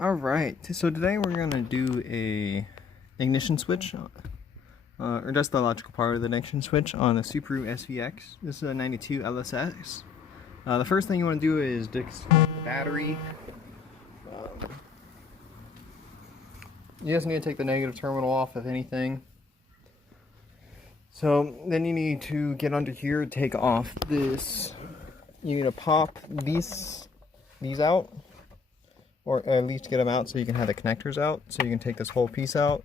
Alright, so today we're going to do a ignition switch, or just the electrical part of the ignition switch on a Subaru SVX. This is a 92 LSX. The first thing you want to do is disconnect the battery. You just need to take the negative terminal off of anything. So then you need to get under here, take off this. You need to pop these out, or at least get them out so you can have the connectors out, so you can take this whole piece out.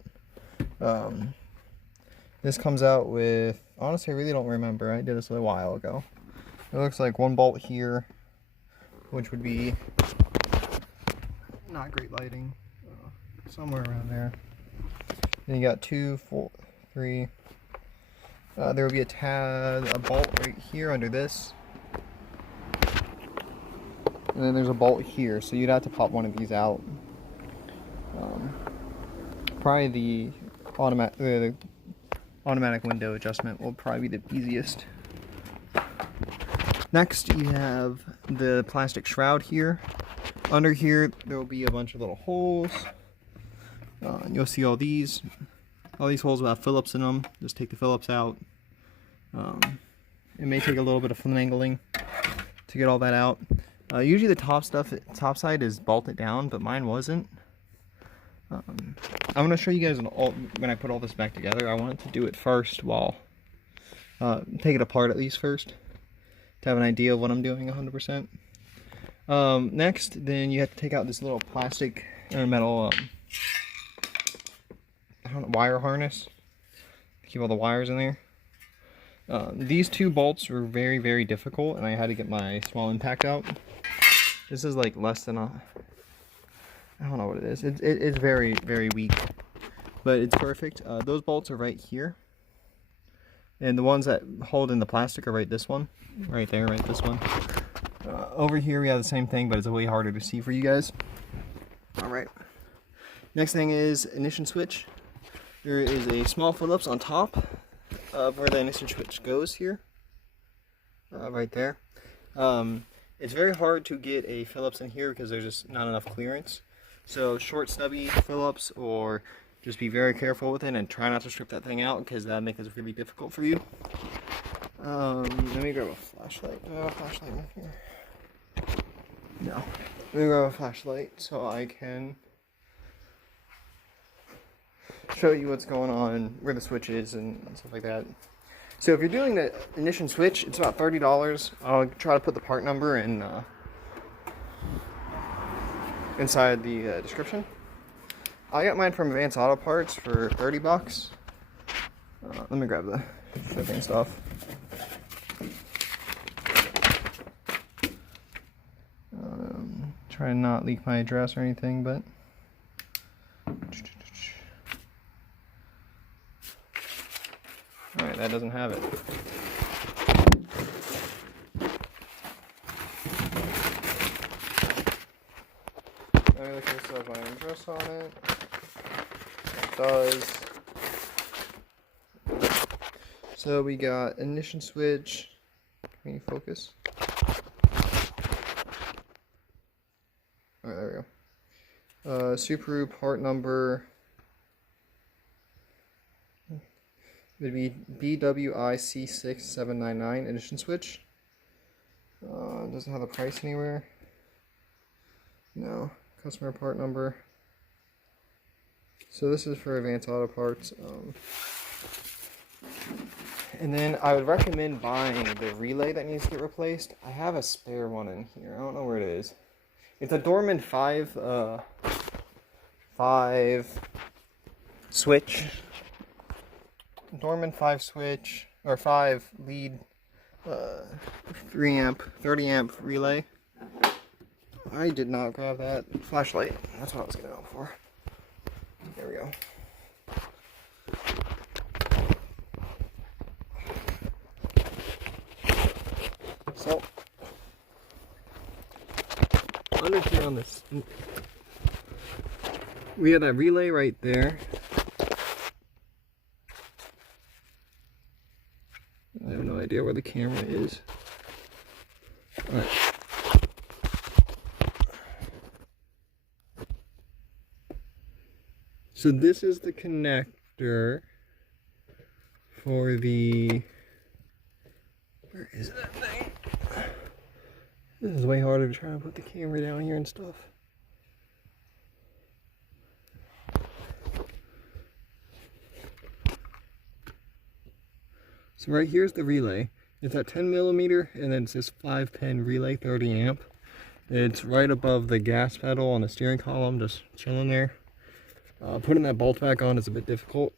This comes out with, honestly I really don't remember, I did this a while ago. It looks like one bolt here, which would be not great lighting, somewhere around there. Then you got 2, 4, 3, there will be a bolt right here under this. And then there's a bolt here, so you'd have to pop one of these out. Probably the automatic window adjustment will probably be the easiest. Next, you have the plastic shroud here. Under here, there will be a bunch of little holes. You'll see all these holes will have Phillips in them. Just take the Phillips out. It may take a little bit of finagling to get all that out. Usually the top side is bolted down, but mine wasn't. I'm going to show you guys when I put all this back together. I wanted to do it first while take it apart at least first to have an idea of what I'm doing 100%. Next, then you have to take out this little plastic or metal wire harness to keep all the wires in there. These two bolts were very, very difficult, and I had to get my small impact out. This is like less than I don't know what it is. It's very, very weak, but it's perfect. Those bolts are right here, and the ones that hold in the plastic are right this one, right there, right this one. Over here we have the same thing, but it's way harder to see for you guys. All right. Next thing is ignition switch. There is a small Phillips on top of where the ignition switch goes here, right there. It's very hard to get a Phillips in here because there's just not enough clearance. So short stubby Phillips, or just be very careful with it and try not to strip that thing out because that makes it really difficult for you. Let me grab a flashlight. Do I have a flashlight in here? No. Let me grab a flashlight so I can show you what's going on, where the switch is and stuff like that. So if you're doing the ignition switch, it's about $30. I'll try to put the part number in inside the description. I got mine from Advanced Auto Parts for 30 bucks. Let me grab the shipping stuff. Try to not leak my address or anything, but alright, that doesn't have it. Let me look at this, my address on it. It does. So we got ignition switch. Can you focus? Alright, there we go. Subaru part number would be BWIC6799 ignition switch. Doesn't have the price anywhere. No. Customer part number. So this is for Advanced Auto Parts. And then I would recommend buying the relay that needs to get replaced. I have a spare one in here. I don't know where it is. It's a Dorman 5 switch. Dorman 5 switch, or 5 lead 3 amp, 30 amp relay. I did not grab that flashlight. That's what I was going to go for. There we go. So, under here on this, we have that relay right there. I have no idea where the camera is. Alright. So this is the connector for the, where is that thing? This is way harder to try to put the camera down here and stuff. So right here's the relay. It's at 10 millimeter, and then it's this 5-pin relay, 30 amp. It's right above the gas pedal on the steering column, just chilling there. Putting that bolt back on is a bit difficult.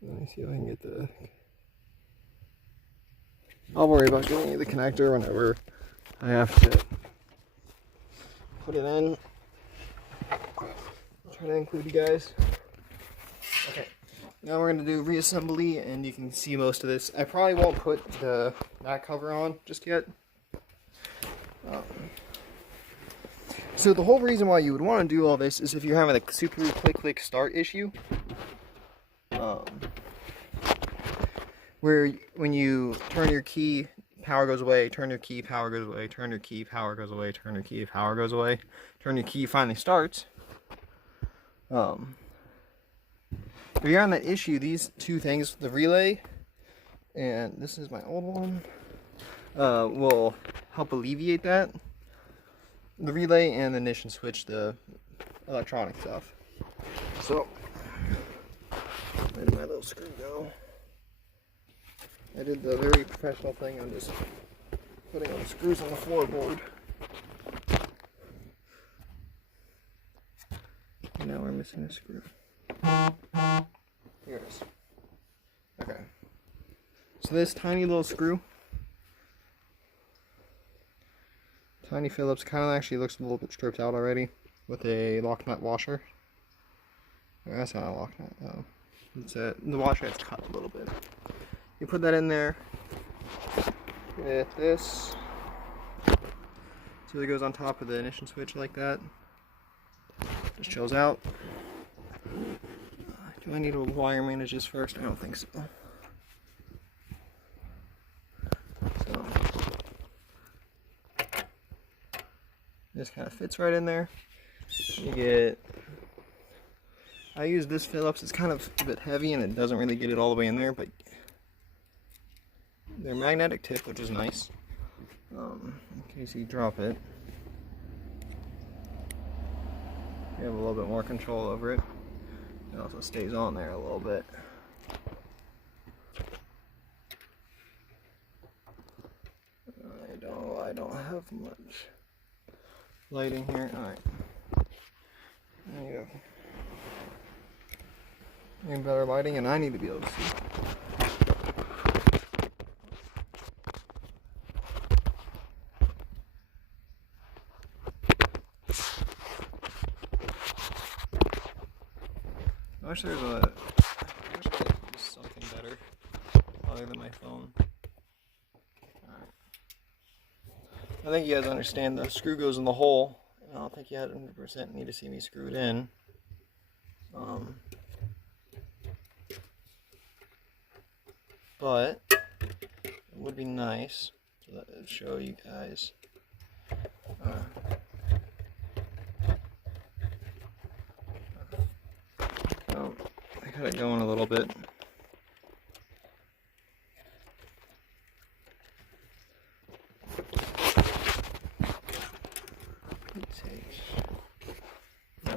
Let me see if I can get the... I'll worry about getting you the connector whenever I have to put it in. I'll try to include you guys. Okay, now we're going to do reassembly, and you can see most of this. I probably won't put the back cover on just yet. So the whole reason why you would want to do all this is if you're having a Subaru click start issue. Where when you turn your key, power goes away, turn your key, power goes away, turn your key, power goes away, turn your key, power goes away, turn your key, finally starts. If you're on that issue, these two things, the relay, and this is my old one, will help alleviate that. The relay and the ignition switch, the electronic stuff. So, where did my little screw go? I did the very professional thing on just putting all the screws on the floorboard. And now we're missing a screw. Here it is. Okay. So this tiny little screw, tiny Phillips, kind of actually looks a little bit stripped out already with a lock nut washer. That's not a lock nut though. It's the washer has cut a little bit. You put that in there with this. So it goes on top of the ignition switch like that. Just chills out. Do I need to wire manage this first? I don't think so. This kind of fits right in there. You get, I use this Phillips. It's kind of a bit heavy and it doesn't really get it all the way in there, but they're magnetic tip, which is nice. In case you drop it, you have a little bit more control over it. It also stays on there a little bit. I don't have much lighting here. Alright. There you go. Need better lighting, and I need to be able to see. I wish there was something better other than my phone. Alright. I think you guys understand the screw goes in the hole. I don't think you 100% need to see me screw it in. But it would be nice to show you guys. I got it going a little bit.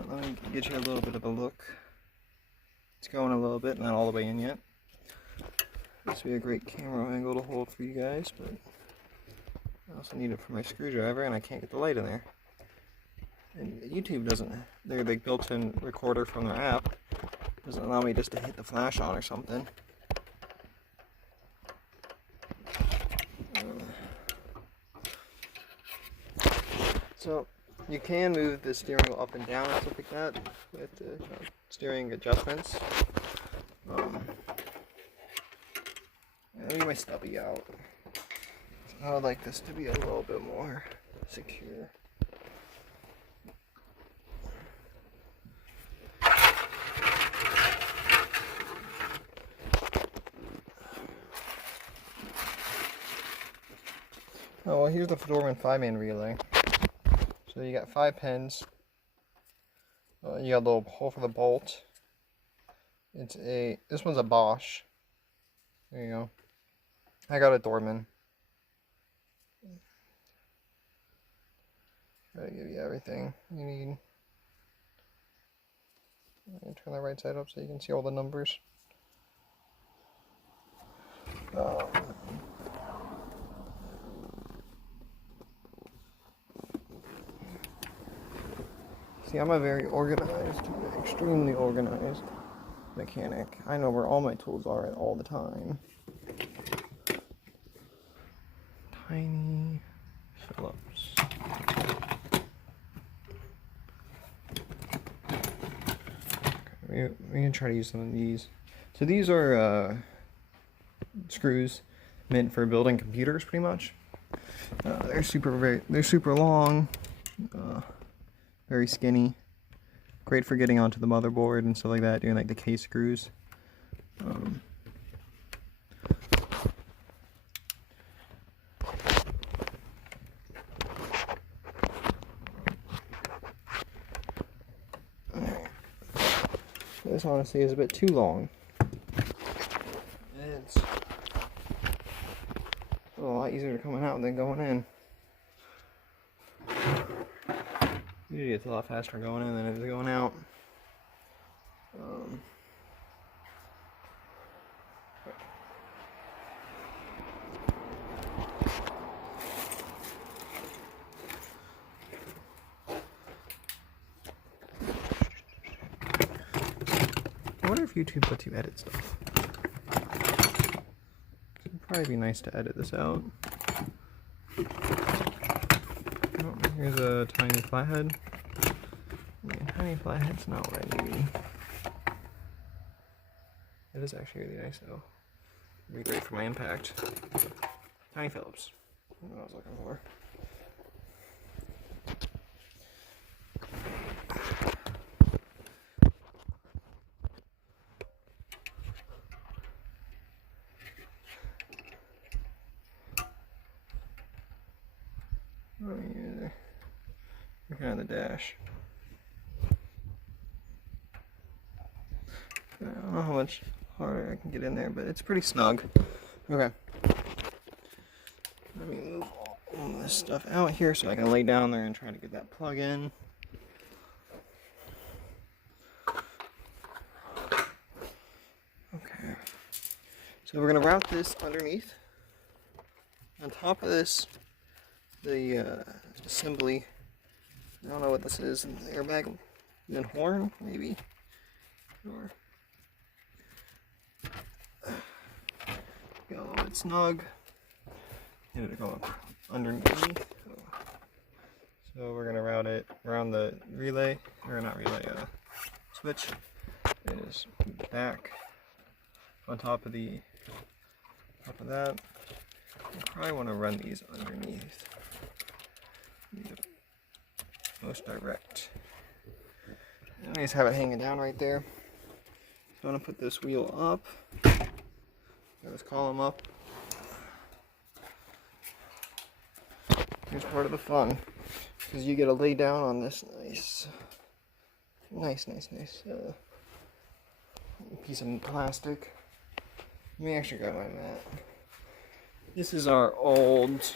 Let me get you a little bit of a look. It's going a little bit, not all the way in yet. This would be a great camera angle to hold for you guys, but I also need it for my screwdriver, and I can't get the light in there. And YouTube doesn't, their like built-in recorder from their app doesn't allow me just to hit the flash on or something. So you can move the steering wheel up and down and stuff like that with the steering adjustments. Leave my stubby out. I would like this to be a little bit more secure. Oh well, here's the Fedorman 5-man relay. So So you got 5 pins. You got a little hole for the bolt. This one's a Bosch. There you go. I got a Dorman. Try to give you everything you need. I'm going to turn the right side up so you can see all the numbers. See, I'm a very organized, extremely organized mechanic. I know where all my tools are at all the time. Tiny Phillips. Okay, we can try to use some of these. So these are screws meant for building computers, pretty much. They're super long, very skinny. Great for getting onto the motherboard and stuff like that, doing like the case screws. This honestly is a bit too long. It's a lot easier coming out than going in. Usually it's a lot faster going in than it is going out. I wonder if YouTube lets you edit stuff. It'd probably be nice to edit this out. Oh, here's a tiny flathead. Yeah, tiny flathead's not what I need. It is actually really nice though. It'd be great for my impact. Tiny Phillips. That's what I was looking for. Oh yeah, we're kind of the dash. I don't know how much harder I can get in there, but it's pretty snug. Okay. Let me move all this stuff out here so I can lay down there and try to get that plug in. Okay. So we're going to route this underneath. On top of this, the assembly, I don't know what this is, an airbag and horn, maybe? Or got a little bit snug. Need it to go up underneath. So we're gonna route it around the relay, or not relay, switch. It is back on top of that. I probably want to run these underneath. Most direct. I just have it hanging down right there. So I'm gonna put this wheel up. Got this column up. Here's part of the fun, because you get to lay down on this nice piece of plastic. Let me actually grab my mat. This is our old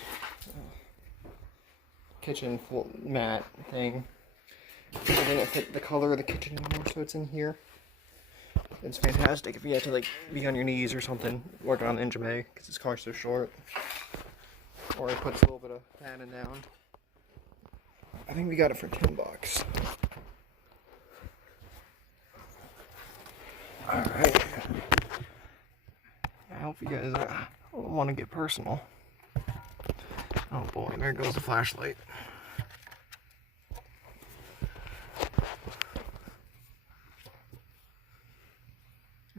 kitchen mat thing. It didn't fit the color of the kitchen anymore, so it's in here. It's fantastic if you have to like be on your knees or something working on the engine bay because this car's so short. Or it puts a little bit of padding down. I think we got it for $10. Alright. I hope you guys want to get personal. Oh boy, there goes the flashlight.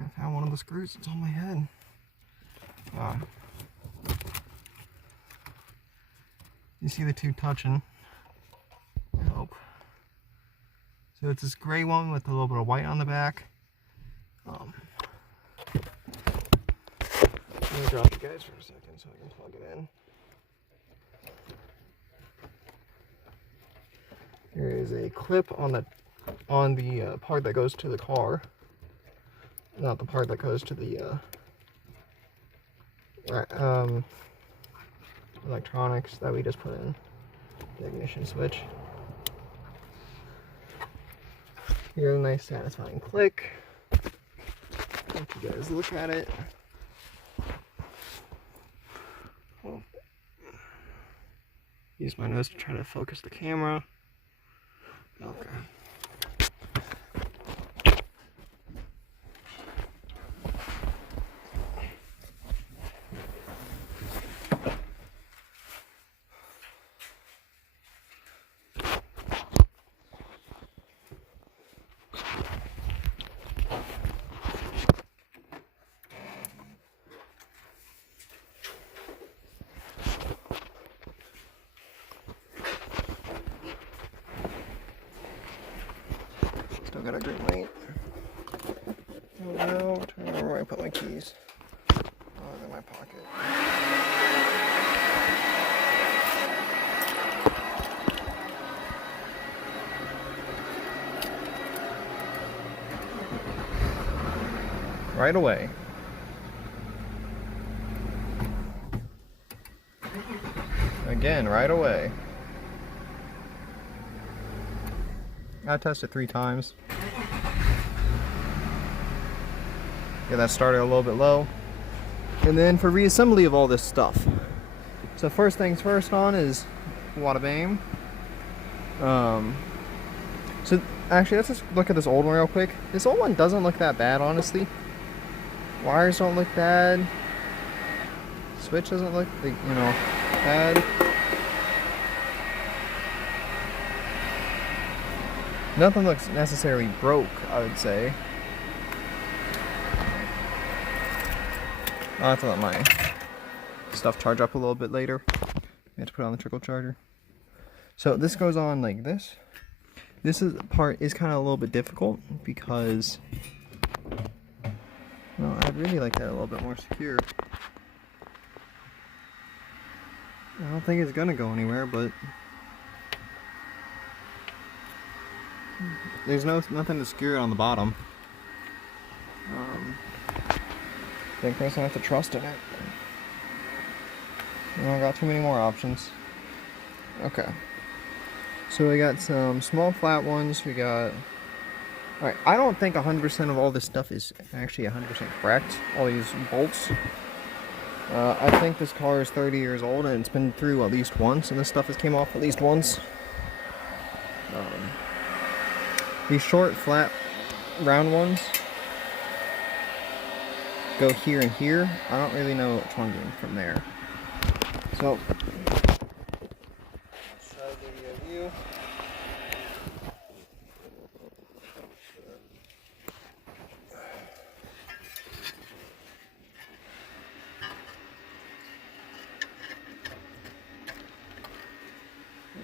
I found one of the screws that's on my head. You see the two touching? I hope. So it's this gray one with a little bit of white on the back. Let me drop you guys for a second so I can plug it in. There is a clip on the part that goes to the car, not the part that goes to the electronics that we just put in the ignition switch. Here's a nice satisfying click. Let you guys look at it. Use my nose to try to focus the camera. Okay. Still got a green light. Oh no, I'm trying to remember where I put my keys. Oh, they're in my pocket. Right away. Again, right away. I tested 3 times. Get that started a little bit low. And then for reassembly of all this stuff. So first things first on is wada bang. So actually let's just look at this old one real quick. This old one doesn't look that bad, honestly. Wires don't look bad. Switch doesn't look like, you know, bad. Nothing looks necessarily broke, I would say. I'll have to let my stuff charge up a little bit later. I have to put it on the trickle charger. So this goes on like this. This part is kind of a little bit difficult because, well, I'd really like that a little bit more secure. I don't think it's gonna go anywhere, but there's nothing to secure it on the bottom. I think we're just gonna have to trust in it. I don't got too many more options. Okay. So we got some small flat ones. We got. Alright, I don't think 100% of all this stuff is actually 100% correct. All these bolts. I think this car is 30 years old and it's been through at least once, and this stuff has came off at least once. These short, flat, round ones go here and here. I don't really know which one goes from there. So, let's try to give you a view.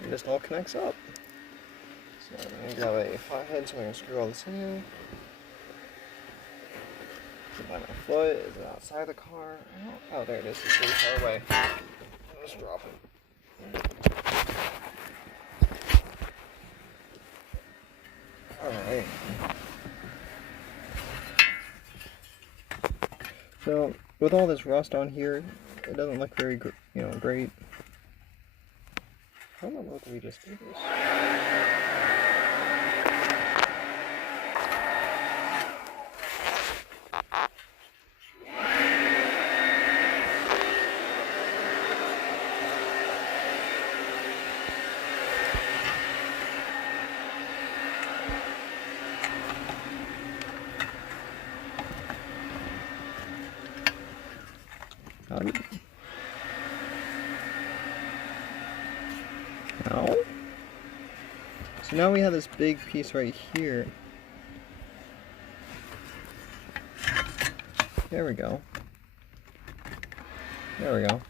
And this all connects up. So I'm going to grab a flathead so I'm going to screw all this in. By my foot, is it outside the car? Oh, there it is. It's really far away. Let's drop it. Alright. So, with all this rust on here, it doesn't look very, great. I don't know if we just did this. No. So now we have this big piece right here. There we go. There we go.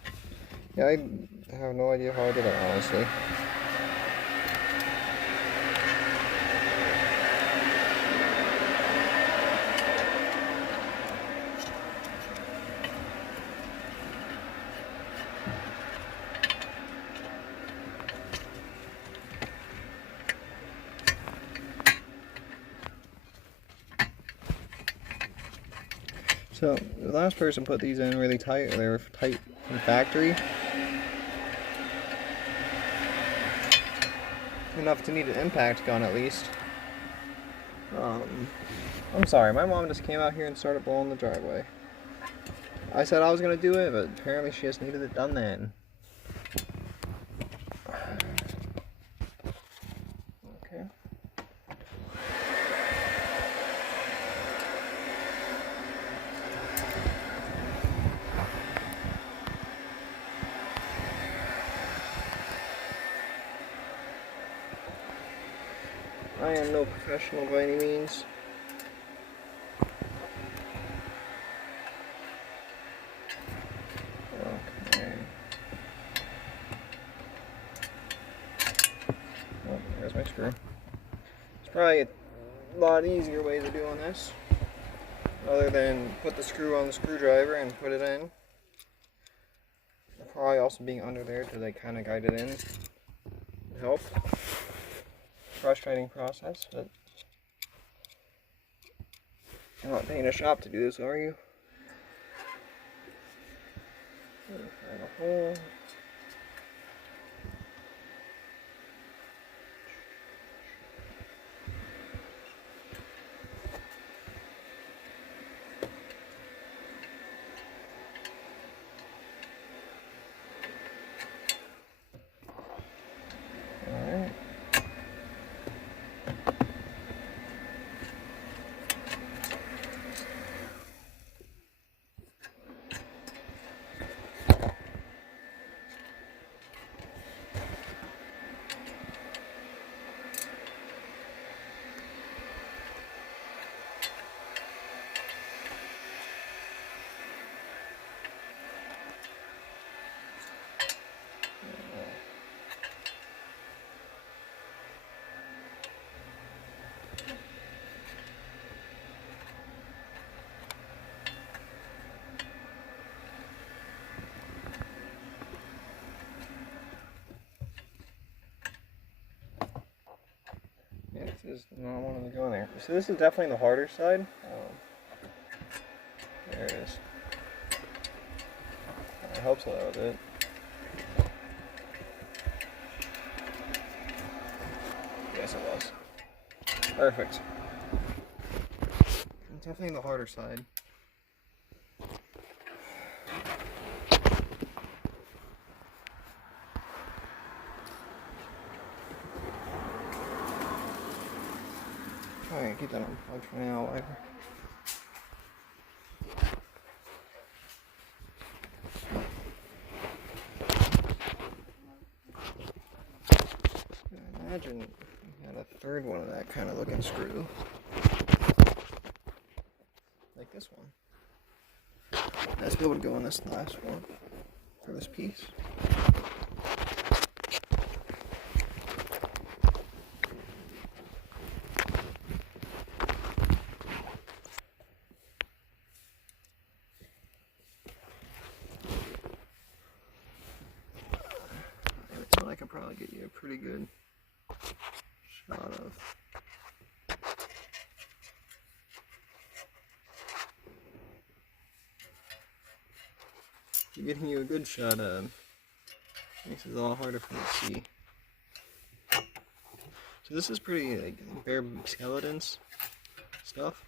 Yeah, I have no idea how I did it, honestly. So the last person put these in really tight, or they were tight from factory. Enough to need an impact gun at least. I'm sorry, my mom just came out here and started blowing the driveway. I said I was gonna do it, but apparently she just needed it done then. Okay. I am no professional by any means. Okay. Oh, there's my screw. There's probably a lot easier ways of doing this, other than put the screw on the screwdriver and put it in. Probably also being under there to like kind of guide it in would help. Frustrating process, but you're not paying a shop to do this, are you? Find a hole. Alright. Yeah, this is not one of them going there. So this is definitely the harder side. There it is. It helps a little bit. Yes, it was. Perfect. Definitely the harder side. Alright, keep that unplugged for now, whatever. I imagine you had a third one of that kind of looking screw. Like this one. That's be able to go on this last one for this piece. I can probably get you a pretty good shot of. Getting you a good shot of makes it a lot harder for me to see. So this is pretty like bare skeletons stuff.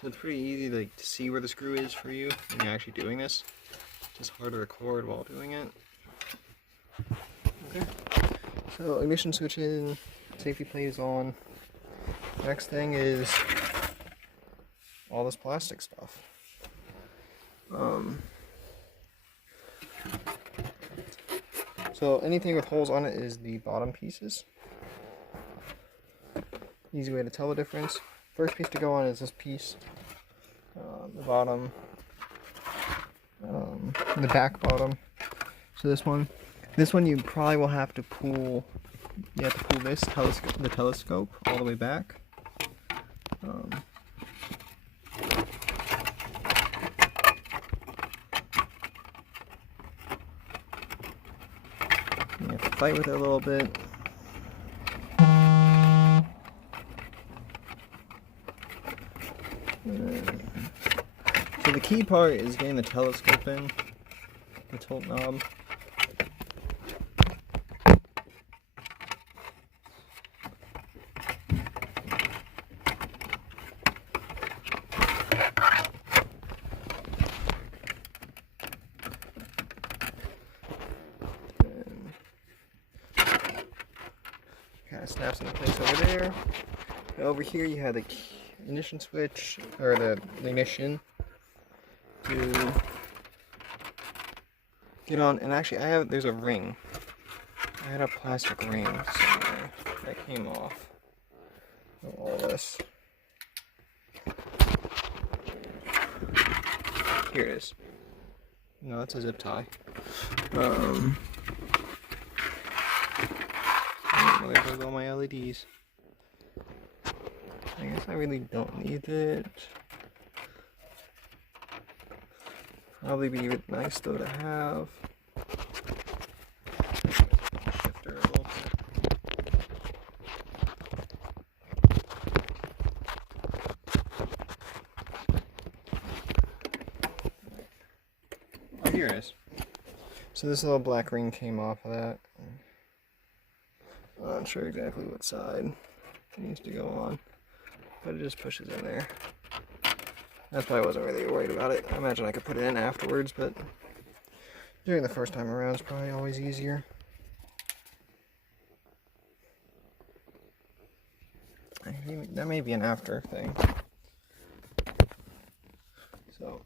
So it's pretty easy like to see where the screw is for you when you're actually doing this. It's just hard to record while doing it. Okay. So ignition switch in, safety plate is on. Next thing is all this plastic stuff. So anything with holes on it is the bottom pieces. Easy way to tell the difference. First piece to go on is this piece. The bottom, the back bottom. So this one you probably will have to pull. You have to pull this the telescope all the way back. You have to fight with it a little bit. So the key part is getting the telescope in, the tilt knob. Kind of snaps into place over there. And over here you have the ignition switch, or the ignition to get on. And actually there's a ring. I had a plastic ring somewhere that came off of all this. Here it is. No, it's a zip tie. There goes all my LEDs. I guess I really don't need it. Probably be nice though to have. Shift her a little bit. Oh, here it is. So this little black ring came off of that. I'm not sure exactly what side it needs to go on, but it just pushes in there. That's why I wasn't really worried about it. I imagine I could put it in afterwards, but doing the first time around is probably always easier. That may be an after thing. So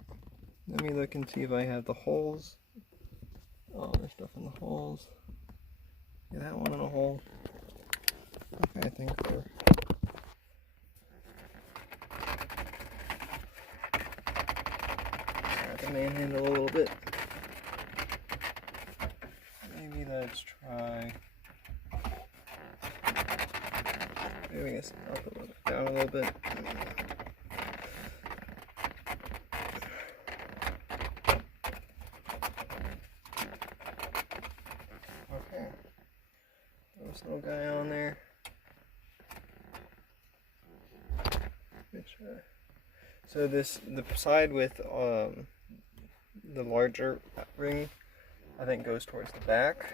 let me look and see if I have the holes. Oh, there's stuff in the holes. Yeah, that one in a hole. Okay, I think we're... I have to manhandle a little bit. Maybe let's try... Maybe I guess I'll put it down a little bit. Okay. Throw this little guy on there. So the side with the larger ring, I think goes towards the back.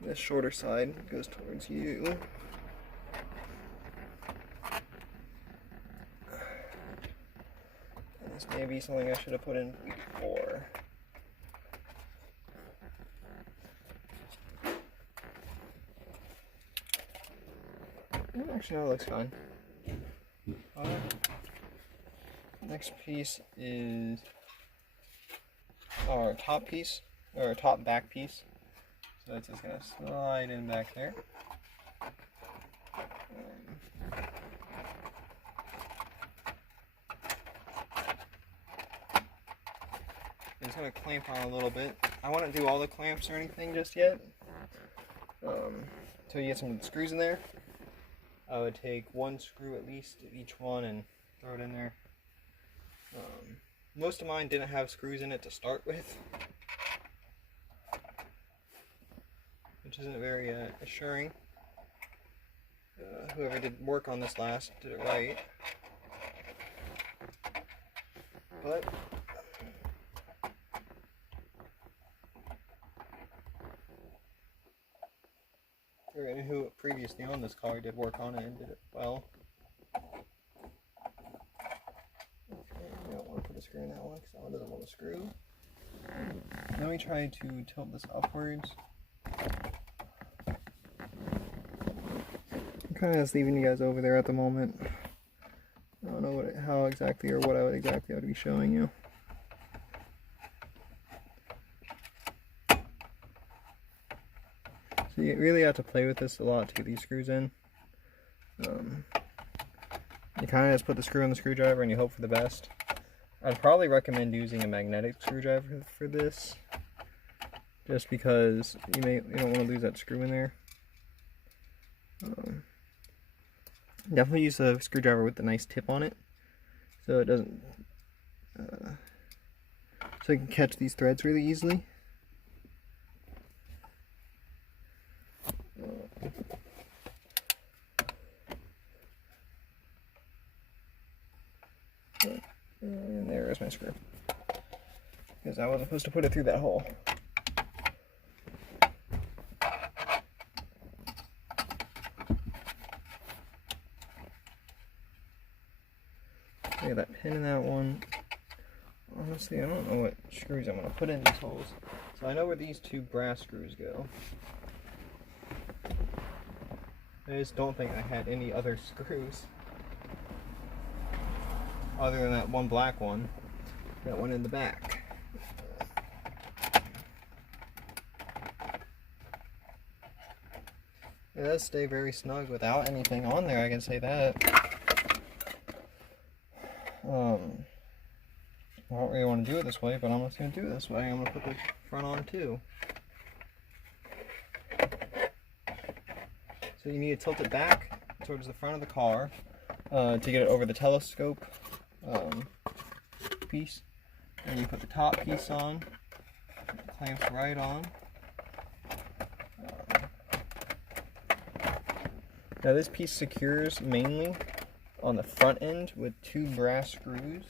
This shorter side goes towards you. And this may be something I should have put in before. Actually, no, it looks fine. Next piece is our top piece, or our top back piece. So it's just going to slide in back there. It's going to clamp on a little bit. I wouldn't do all the clamps or anything just yet. Until you get some screws in there. I would take one screw at least at each one and throw it in there. Most of mine didn't have screws in it to start with, which isn't very assuring. Whoever did work on this last did it right. But who previously owned this car did work on it and did it well. Put a screw in that one because that one doesn't want to screw. Then we try to tilt this upwards. I'm kind of just leaving you guys over there at the moment. I don't know how exactly or what I would exactly be showing you. So you really have to play with this a lot to get these screws in. You kind of just put the screw in the screwdriver and you hope for the best. I'd probably recommend using a magnetic screwdriver for this, just because you don't want to lose that screw in there. Definitely use a screwdriver with a nice tip on it, so it doesn't, so you can catch these threads really easily. And there there's my screw. Because I wasn't supposed to put it through that hole. Look at that pin in that one. Honestly, I don't know what screws I'm going to put in these holes. So I know where these two brass screws go. I just don't think I had any other screws other than that one black one that went in the back. It does stay very snug without anything on there, I can say that. I don't really want to do it this way, but I'm just going to do it this way. I'm going to put the front on too. So you need to tilt it back towards the front of the car to get it over the telescope piece. And you put the top piece on, it clamps right on. Now this piece secures mainly on the front end with two brass screws.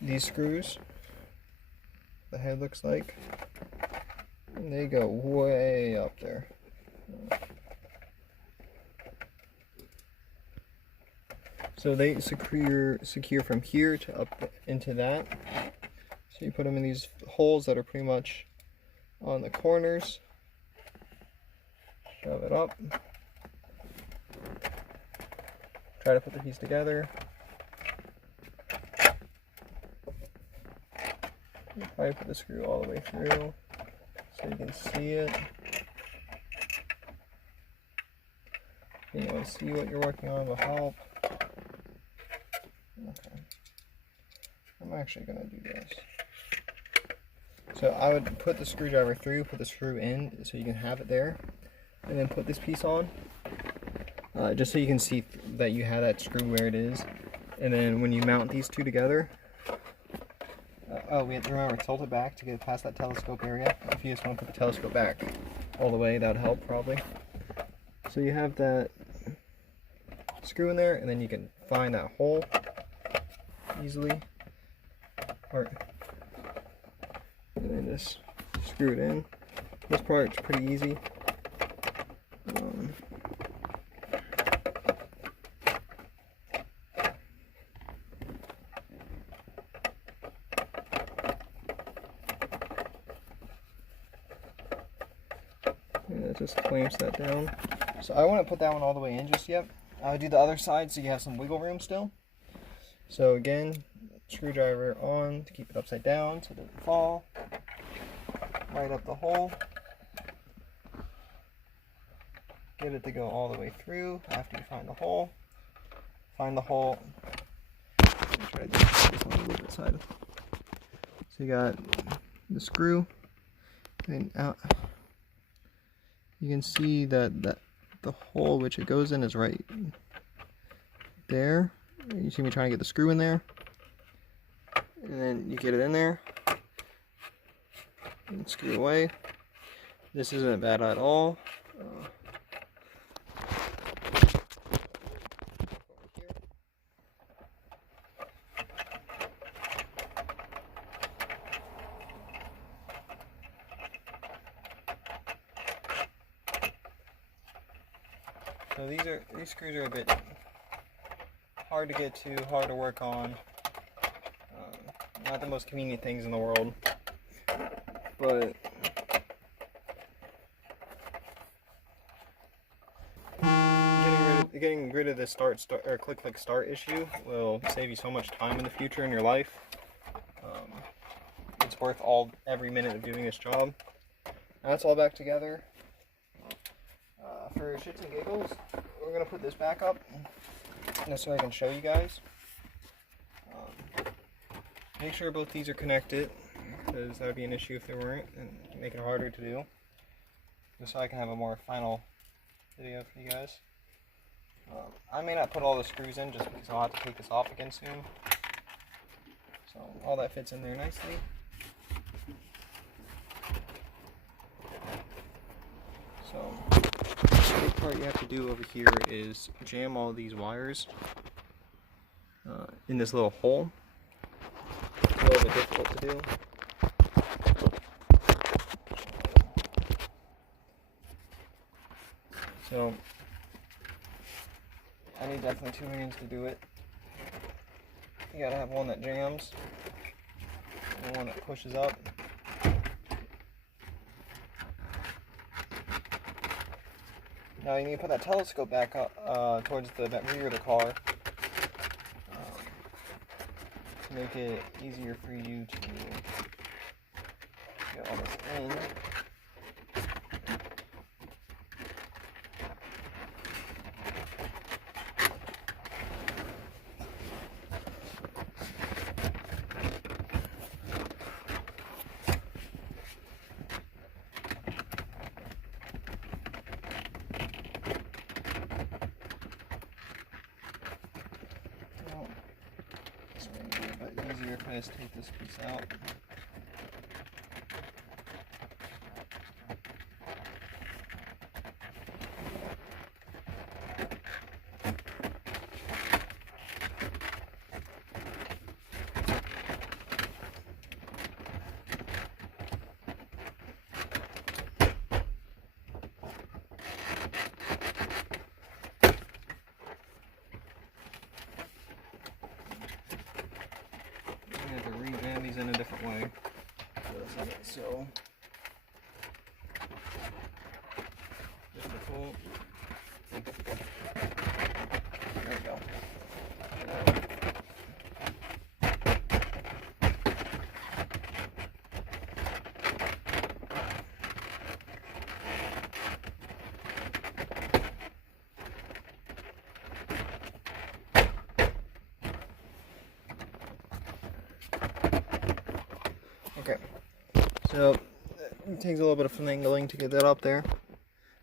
These screws, the head looks like, and they go way up there. So they secure from here to up into that. So you put them in these holes that are pretty much on the corners. Shove it up. Try to put the piece together. Probably put the screw all the way through so you can see it. If you want to see what you're working on will help. Okay. I'm actually going to do this. So I would put the screwdriver through, put the screw in so you can have it there, and then put this piece on. Just so you can see that you have that screw where it is. And then when you mount these two together, oh, we have to remember, tilt it back to get past that telescope area. If you just want to put the telescope back all the way, that would help probably. So you have that screw in there, and then you can find that hole easily. And then just screw it in. This part's pretty easy. And it just clamps that down. So I wouldn't put that one all the way in just yet. I would do the other side so you have some wiggle room still. So again, screwdriver on to keep it upside down so it doesn't fall. Right up the hole. Get it to go all the way through after you find the hole. Find the hole. Try to get this on a little bit side. So you got the screw, and out. You can see that the hole which it goes in is right there. You see me trying to get the screw in there, and then you get it in there and screw away. This isn't bad at all. So these screws are a bit hard to get to, hard to work on. Not the most convenient things in the world, but getting rid of this click start issue will save you so much time in the future in your life. It's worth every minute of doing this job. Now it's all back together. For shits and giggles, we're going to put this back up just so I can show you guys. Make sure both these are connected, because that would be an issue if they weren't, and make it harder to do. Just so I can have a more final video for you guys. I may not put all the screws in just because I'll have to take this off again soon. So all that fits in there nicely. So the big part you have to do over here is jam all these wires in this little hole. little bit difficult to do. So I need definitely two hands to do it. You gotta have one that jams and one that pushes up. Now you need to put that telescope back up, towards the rear of the car to make it easier for you to get all this in. This may be a bit easier if I just take this piece out. I have to re-jam these in a different way. So just a pull. There we go. Okay, so it takes a little bit of finagling to get that up there.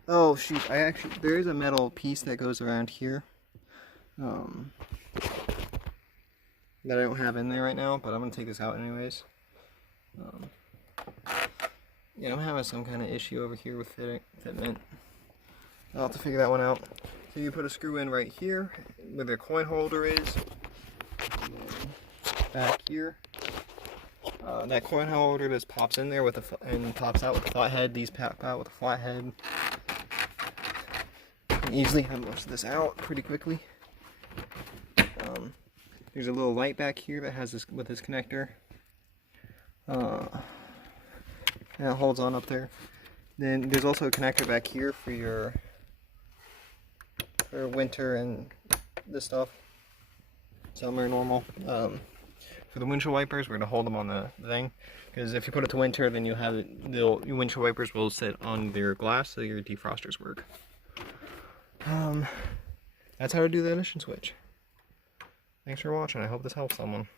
Oh shoot, there is a metal piece that goes around here that I don't have in there right now, but I'm going to take this out anyways. Yeah, I'm having some kind of issue over here with fitment. I'll have to figure that one out. So you put a screw in right here where the coin holder is, back here. That coin holder just pops in there and pops out with a flat head. These pop out with a flat head. You can easily have most of this out pretty quickly. There's a little light back here that has this with this connector. And it holds on up there. Then there's also a connector back here for winter and this stuff. Summer normal. For the windshield wipers, we're going to hold them on the thing, because if you put it to winter, then you'll have your windshield wipers will sit on your glass, so your defrosters work. That's how to do the ignition switch. Thanks for watching. I hope this helps someone.